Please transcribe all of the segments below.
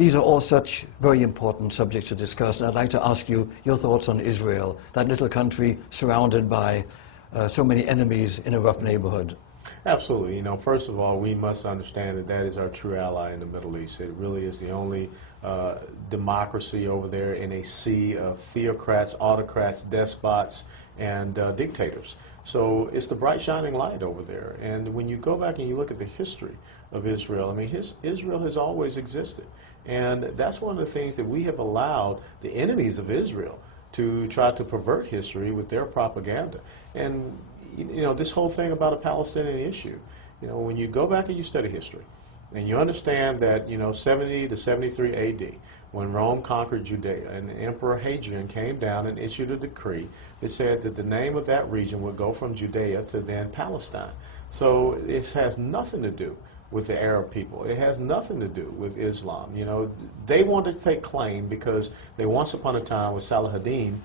These are all such very important subjects to discuss, and I'd like to ask you your thoughts on Israel, that little country surrounded by so many enemies in a rough neighborhood. Absolutely. You know, first of all, we must understand that that is our true ally in the Middle East. It really is the only democracy over there in a sea of theocrats, autocrats, despots, and dictators. So it's the bright shining light over there. And when you go back and you look at the history of Israel, I mean, Israel has always existed. And that's one of the things that we have allowed the enemies of Israel to try to pervert history with their propaganda. And you know, this whole thing about a Palestinian issue, you know, when you go back and you study history, and you understand that, you know, 70 to 73 AD, when Rome conquered Judea, and Emperor Hadrian came down and issued a decree that said that the name of that region would go from Judea to then Palestine. So this has nothing to do with the Arab people. It has nothing to do with Islam. You know, they wanted to take claim because they once upon a time with Saladin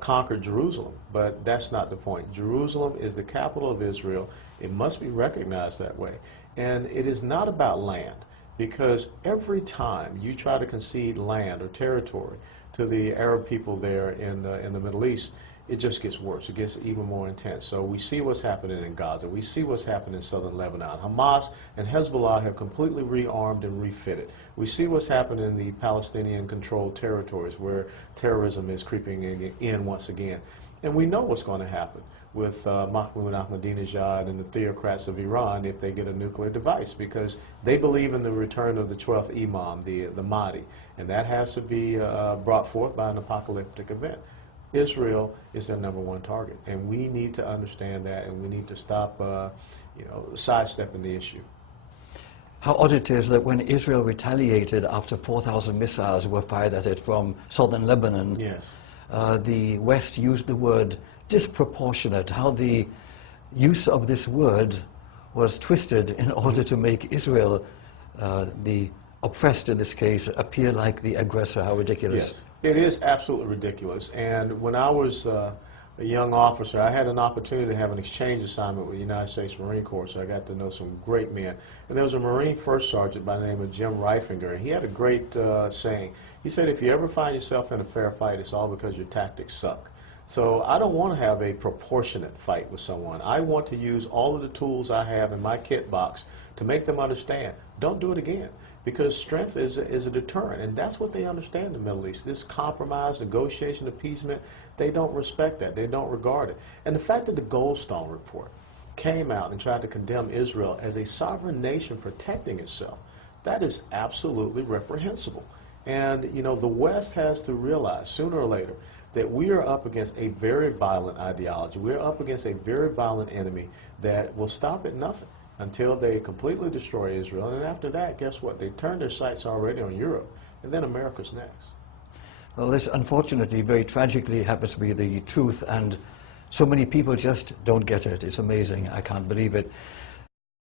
conquered Jerusalem, but that's not the point. Jerusalem is the capital of Israel. It must be recognized that way. And it is not about land, because every time you try to concede land or territory to the Arab people there in the Middle East, it just gets worse. It gets even more intense. So we see what's happening in Gaza. We see what's happening in southern Lebanon. Hamas and Hezbollah have completely rearmed and refitted. We see what's happening in the Palestinian-controlled territories where terrorism is creeping in once again. And we know what's going to happen with Mahmoud Ahmadinejad and the theocrats of Iran if they get a nuclear device, because they believe in the return of the 12th Imam, the Mahdi, and that has to be brought forth by an apocalyptic event. Israel is their #1 target, and we need to understand that, and we need to stop, you know, sidestepping the issue. How odd it is that when Israel retaliated after 4,000 missiles were fired at it from southern Lebanon, yes, the West used the word disproportionate, how the use of this word was twisted in order to make Israel, the oppressed in this case, appear like the aggressor. How ridiculous. Yes, it is absolutely ridiculous. And when I was a young officer, I had an opportunity to have an exchange assignment with the United States Marine Corps, so I got to know some great men. And there was a Marine First Sergeant by the name of Jim Reifinger, and he had a great saying. He said, if you ever find yourself in a fair fight, it's all because your tactics suck. So I don't want to have a proportionate fight with someone. I want to use all of the tools I have in my kit box to make them understand, don't do it again. Because strength is a deterrent, and that's what they understand in the Middle East. This compromise, negotiation, appeasement, they don't respect that. They don't regard it. And the fact that the Goldstone Report came out and tried to condemn Israel as a sovereign nation protecting itself, that is absolutely reprehensible. And, you know, the West has to realize sooner or later that we are up against a very violent ideology. We're up against a very violent enemy that will stop at nothing until they completely destroy Israel. And after that, guess what? They turn their sights already on Europe, and then America's next. Well, this unfortunately, very tragically, happens to be the truth, and so many people just don't get it. It's amazing. I can't believe it.